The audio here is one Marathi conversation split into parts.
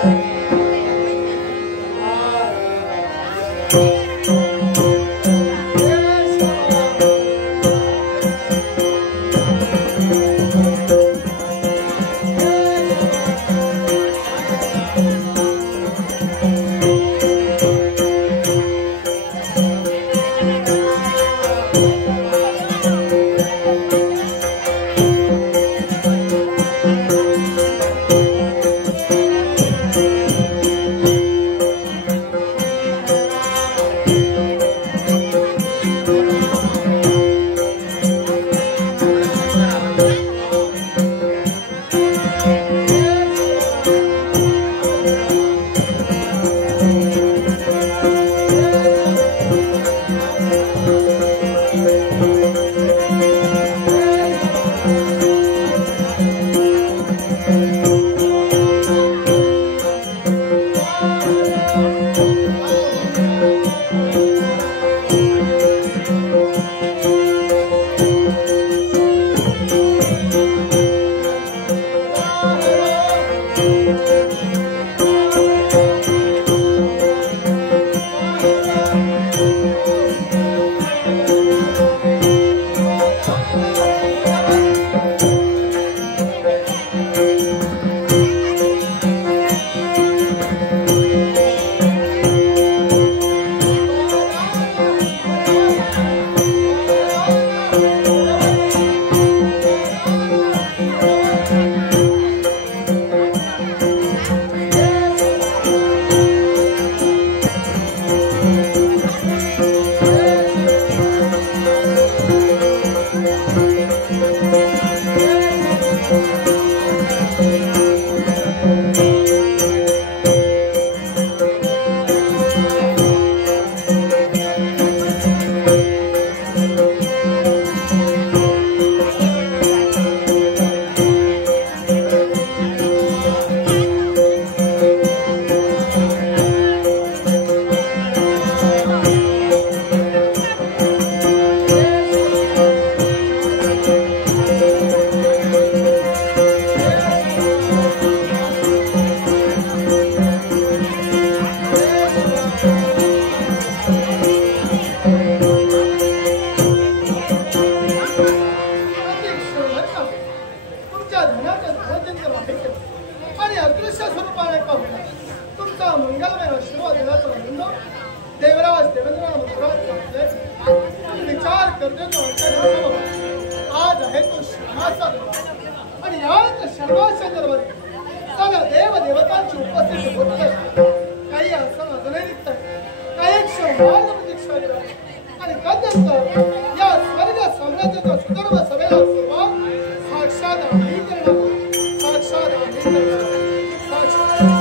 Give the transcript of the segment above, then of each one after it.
Thank you. हेतु श्रमाचा आणि याच शर्माच्या दरबारी सगळ्या देव देवतांची उपस्थिती होते. काही असं अजूनही निघत काही क्षण मार्ग प्रतीक्षा आणि कधीच या स्वर्ग साम्राज्याचा सुधर्व सभेला सुरुवात साक्षात आम्ही करणार. साक्षात आम्ही करणार. साक्षात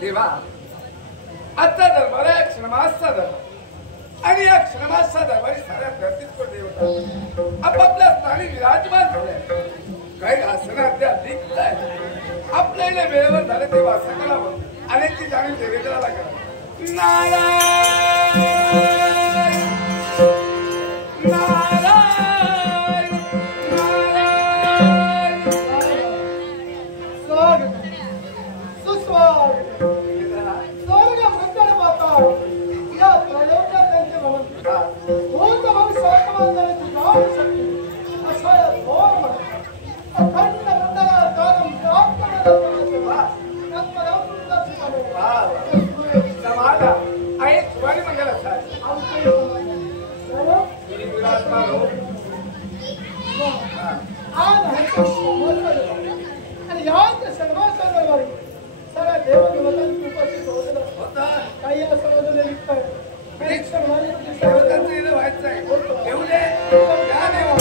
देवा आता दरबार आहे क्षमाचा दरबार आणि या क्षमाचा दरबारी साऱ्या धरतीत देवता आपापल्या स्थानी विराजमान झाले. काही आसना अधिक आपल्याला वेळेवर झाले तेव्हा असं करावं. अनेकची जाणीव देवेंद्राला करा. नारायण नारायण नारायण स्वागत सुस्वागत स्वर्ग मंगल माता या त्रयोदश त्यांचे भवन आज आहे तो सोमवारचा दिवस. आणि याच शर्माच्या दरबारी साऱ्या देवदेवतांची उपस्थित होतं. काही असं वजले निघताय, काही शर्माने देवतांचं इथं व्हायचं आहे. येऊ दे. या देवा.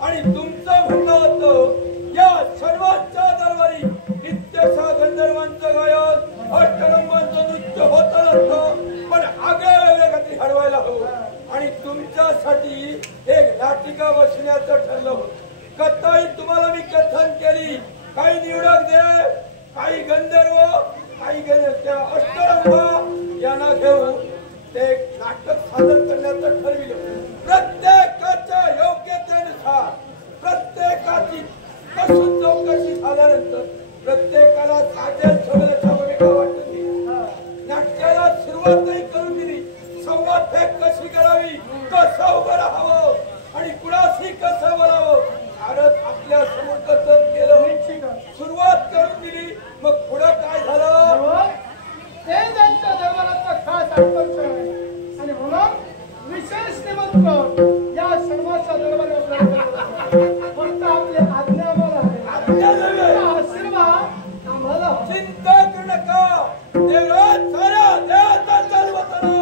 आणि तुमचं म्हणणं होतं या सर्वांच्या दरबारी नित्यशा गंधर्वांचं गायन अष्टरंगांचं नृत्य होत नसतं पण आगळ्या वेगळ्या गती घडवायला हवं आणि तुमच्यासाठी एक नाटिका बसण्याचं ठरलं होतं कथाही तुम्हाला मी कथन केली काही निवडक देव काही गंधर्व काही त्या अष्टरंग यांना घेऊन ते नाटक सादर करण्याचं ठरविलं प्रत्येकाच्या योग्यतेनुसार प्रत्येकाची कसून चौकशी झाल्यानंतर प्रत्येकाला साधेल सगळ्याच्या भूमिका वाटली नाट्याला सुरुवातही करून दिली संवाद फेक कशी करावी कसं उभं राहावं आणि कुणाशी कसं बोलावं भारत आपल्या समोर कथन केलं सुरुवात करून दिली मग पुढं काय झालं ते त्यांच्या दरबाराचा खास आकर्षण आहे आणि म्हणून विशेष निमंत्रण या सर्वांच्या दरबारात फक्त आपली आज्ञा आम्हाला आशीर्वाद आम्हाला चिंता करू नका देवराज सारा देवाचा चालवताना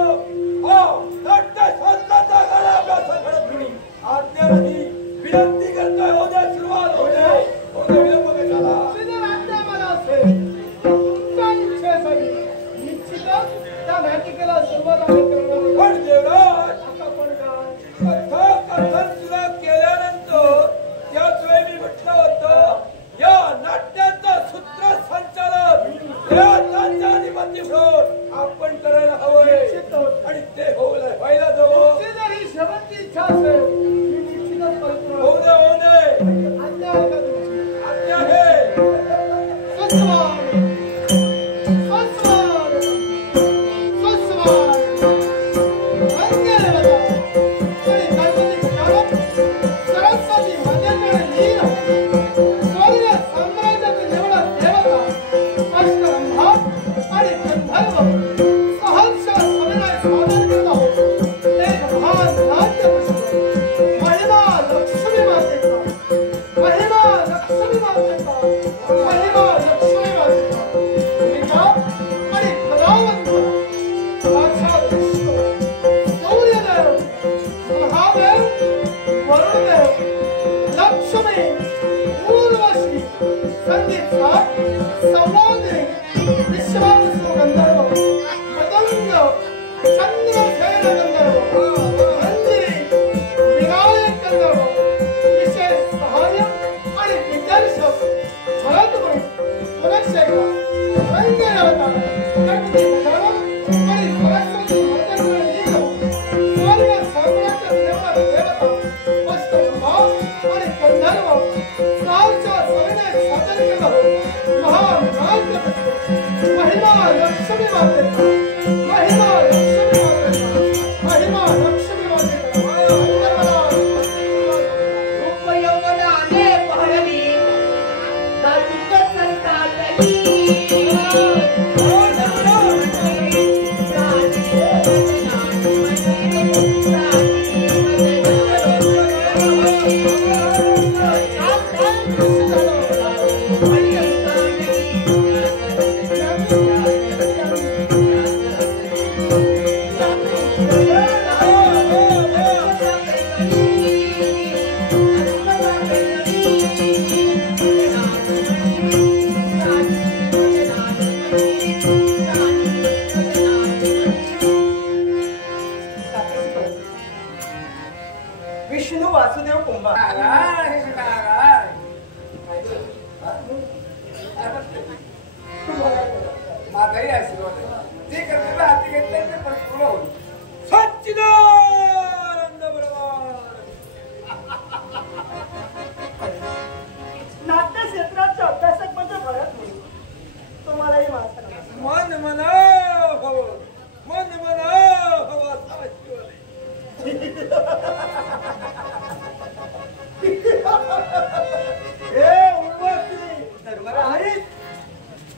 नाट्य शास्त्राचा गाडा अभ्यास घडत नाही आज्ञा नाही विनंती करतोय उद्या सुरुवात होते उद्या विलंब कशाला त्या नाटिकेला सुरुवात पण देवराज कथा कथन सुद्धा केल्यानंतर त्याच वेळी मी म्हटलं होतं या नाट्याचा सूत्र संचालक या अधिपती म्हणून आपण करायला हवंय आणि ते व्हायला जवळ जरी शेवटची इच्छा असेल मी निश्चितच करतो होऊ दे आज्ञा आहे का तुमची आज्ञा आहे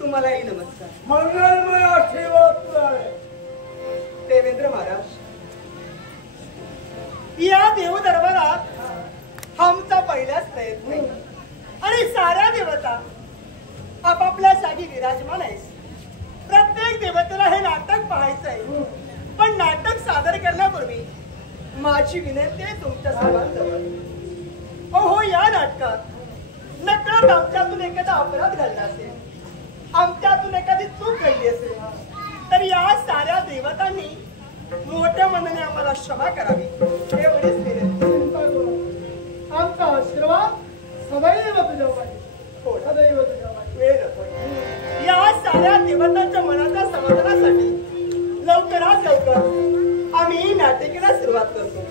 तुम्हालाही नमस्कार. मंगलमय आशीर्वाद देवेंद्र महाराज, या देव दरबारात आमचा पहिलाच प्रयत्न आहे आणि साऱ्या देवता आपापल्या जागी विराजमान आहेत. प्रत्येक देवतेला हे नाटक पाहायचं आहे, पण नाटक सादर करण्यापूर्वी माझी विनंती आहे तुमच्या सर्वांजवळ. हो नाटकात नकळत आमच्यातून एखादा अपराध घडला असेल, आमच्यातून एखादी चूक घडली असेल, तर या साऱ्या देवतांनी मोठ्या मनाने आम्हाला क्षमा करावी एवढीच विनंती. चिंता करू नका. आमचा आशीर्वाद सदैव तुझ्या पाहिजे. हो, सदैव तुझ्या पाहिजे. वेळ नको. या साऱ्या देवतांच्या मनाच्या समाधानासाठी लवकरात लवकर आम्ही नाटिकेला सुरुवात करतो.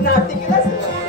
नाटिकेला सुरुवात करतो.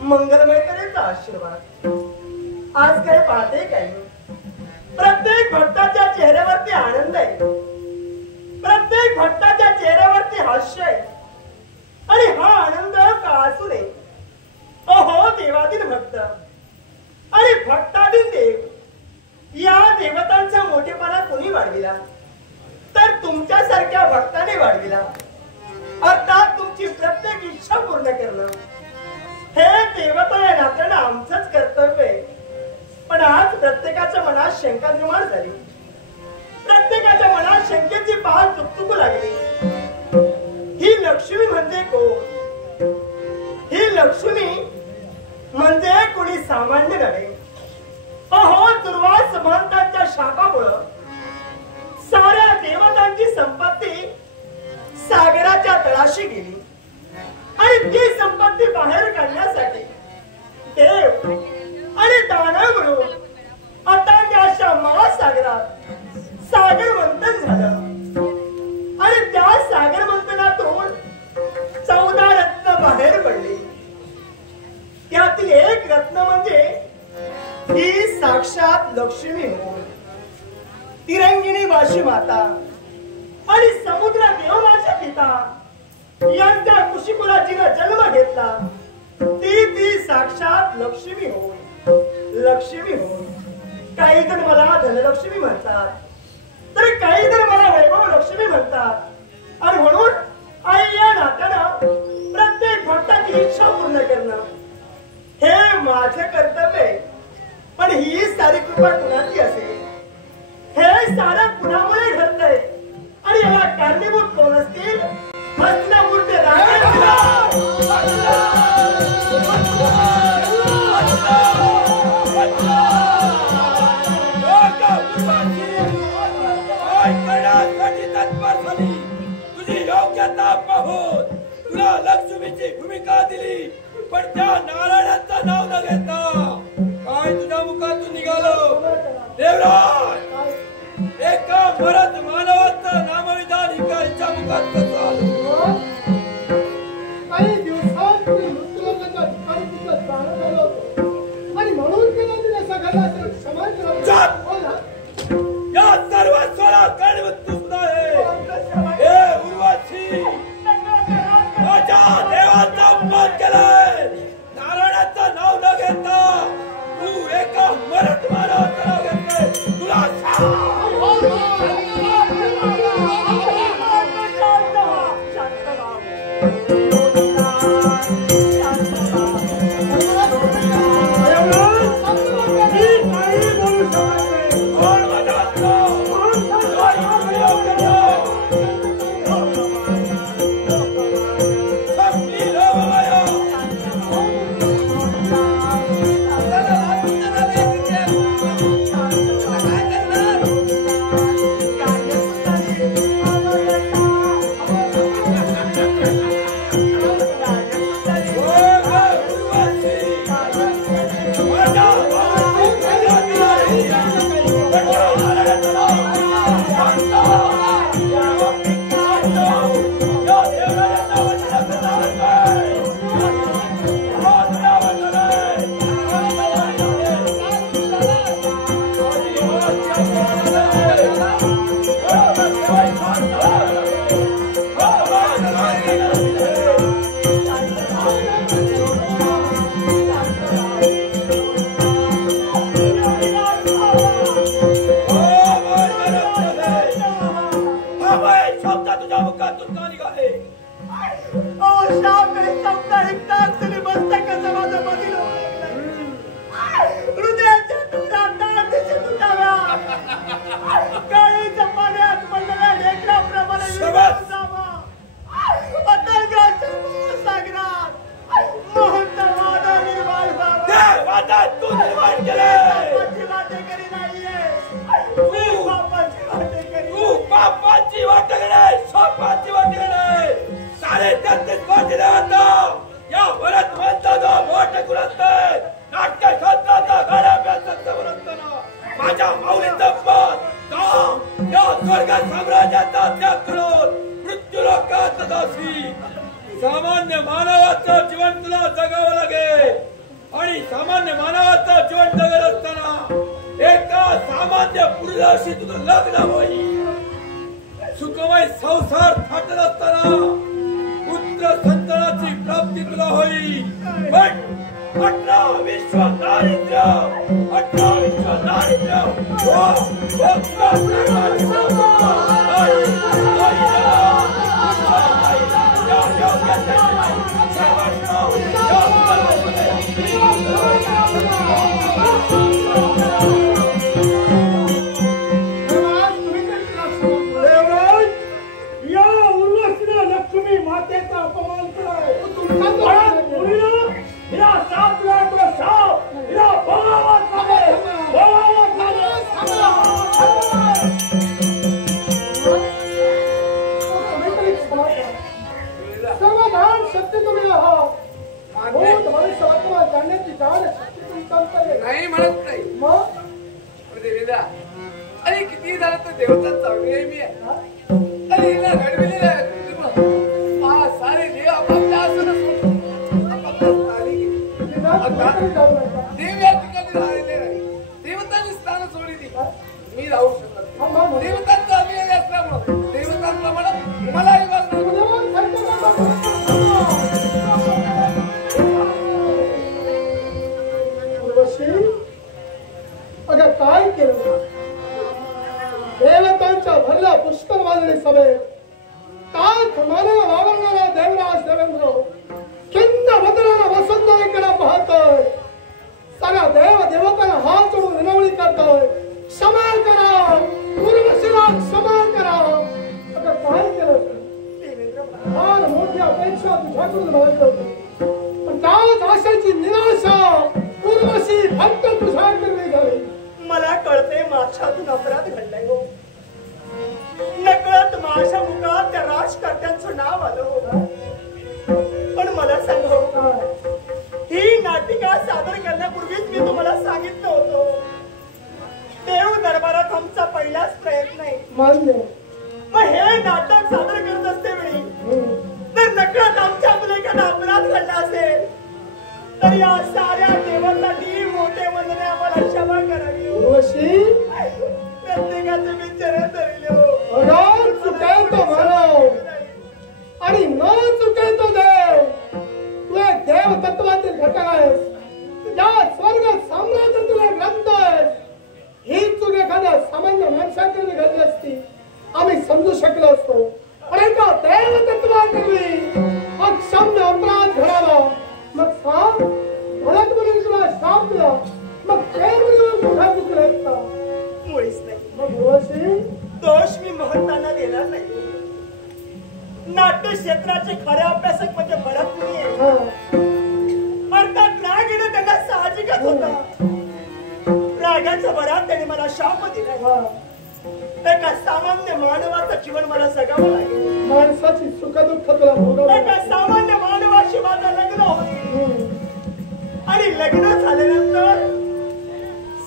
मंगलमयतेचा आशीर्वाद. आज काय पाहते काय, प्रत्येक भक्ताच्या चेहऱ्यावरती आनंद आहे, प्रत्येक भक्ताच्या चेहऱ्यावरती हास्य आहे. आणि हा आनंद का असू नये. अहो देवाधीन भक्त आणि भक्ताधीन देव, या देवतांचा मोठेपणा कोणी वाढविला तर तुमच्यासारख्या भक्ताने वाढविला. अर्थात तुमची प्रत्येक इच्छा पूर्ण करणं हे देवता या नात्यानं आमचंच कर्तव्य आहे. पण आज प्रत्येकाच्या मनात शंका निर्माण झाली, प्रत्येकाच्या मनात शंकेची पाल चुकचुकू लागली. ही लक्ष्मी म्हणजे कोण? ही लक्ष्मी म्हणजे कोणी सामान्य नव्हे. अहो दुर्वास महंतांच्या शापामुळं साऱ्या देवतांची संपत्ती सागराच्या तळाशी गेली आणि ती संपत्ती बाहेर काढण्यासाठी देव आणि दानव मिळून आता त्या महासागरात सागर मंथन झालं. आणि त्या सागर मंथनातून 14 रत्न बाहेर पडले. त्यातील एक रत्न म्हणजे ही साक्षात लक्ष्मी होय, तिरंगिणी वाशी माता आणि समुद्र देवनाचे पिता यांच्या कुशीकुलाजीनं जन्म घेतला. ती साक्षात लक्ष्मी होय, लक्ष्मी होय. काही जण मला धनलक्ष्मी म्हणतात, तर काही जण मला वैभव लक्ष्मी म्हणतात. आणि म्हणून आई या नात्यानं प्रत्येक भक्ताची इच्छा पूर्ण करणं हे माझं कर्तव्य आहे. पण ही सारी कृपा कुणाची असेल? हे सारं कुणामुळे घडलंय आणि याला कारणीभूत कोण असतील? हस्तिनापूरचे तुझी योग्यता पाहून तुला लक्ष्मीची भूमिका दिली. पण त्या नारायणाचं नाव न घेता काय तुझ्या मुखातून निघालो? देवराज, एका मरद मानवाचं नामविधान हिच्या मुखात कसं आलं? काही दिवसांपूर्वी मृत्यूलोकाच्या ठिकाणी तिचं प्राण झालं होतं आणि म्हणून तिला तिने सगळ्यांना क्षमा केलं. या सर्वस्वाला कारणीभूत तूच आहे. हे उर्वशी, माझ्या देवाचा अपमान केलाय. नारायणाचं नाव न घेता तू एका मरद मानवाचं नाव घेतलंय. तुला कोण माझ्या माऊलीचा पद या स्वर्ग साम्राज्याचा त्याग करून मृत्यूलोकात दासी सामान्य मानवाचं जीवन तुला जगावं लागेल आणि सामान्य मानवाचं जीवन जगत असताना एका सामान्य पुरुषाशी तुझं लग्न होईल सुखमय संसार थाटत असताना पुत्र संतानाची प्राप्ती तुला होईल पण 18 विश्व दारिद्र्य नाही म्हणत नाही अरे किती झालं तर देवता चांगली आहे मी अरे हिला घडविलेलं आहे सारे देव आपापल्या देव या ठिकाणी राहिलेले नाही देवतांनी स्थान सोडली मी राहू शकत देवतांचा अभिनय असल्यामुळे देवतांना म्हणत मला अगं काय केलं देवतांच्या भरल्या पुष्कर वाजणे सभेत ताक मानव वावरणारा देवराज देवेंद्र खिंद बदलाला वसंतरेकडे पाहतोय सगळ्या देव देवतांना हात जोडून विनवणी करतोय क्षमा करा पूर्वशिला क्षमा करा अगं काय केलं फार मोठी अपेक्षा तुझ्याकडून मागत होती पण त्याच आशेची निराशा पूर्वशी फक्त तुझ्याकडे झाली मला कळते माझ्यातून अपराध घडलाय हो नकळत माझ्या मुखात त्या राजकर्त्यांचं नाव आलं हो पण मला सांग हो ही नाटिका सादर करण्यापूर्वीच मी तुम्हाला सांगितलं होतं देव दरबारात आमचा पहिलाच प्रयत्न आहे मान्य मग हे नाटक सादर करत असते वेळी तर नकळत आमच्या मुलाकडे अपराध घडला असेल तर या साऱ्या देवासाठी मोठे वंदने आम्हाला क्षमा करावी उर्वशी प्रत्येकाचे मी चरण धरले हो अगर चुकेल तो मानव आणि न चुकेल तो देव तू एक देव तत्वातील घटक आहेस या स्वर्ग साम्राज्यातील एक ग्रंथ आहेस ही चूक एखाद्या सामान्य माणसाकडे घडली असती आम्ही समजू शकलो असतो पण एका देव तत्वातील अक्षम्य अपराध घडावा मग सांग भरत मुली तुला शाप दिला मग ते मुलीवर मोठा चुकला असता मुळीच नाही मग उर्वशी दोष मी महत्वाना देणार नाही नाट्य क्षेत्राचे खरे अभ्यासक म्हणजे भरत मुनी आहे अर्थात राग येणं त्यांना साहजिकच होता रागाच्या भरात त्यांनी मला शाप दिला एका सामान्य मानवाचं जीवन मला जगावं लागेल माणसाची सुखदुःख तुला भोगावं एका सामान्य मानवाशी माझं लग्न होईल आणि लग्न झाल्यानंतर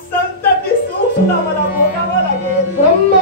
संतती सुख सुद्धा मला भोगावं लागेल ब्रह्म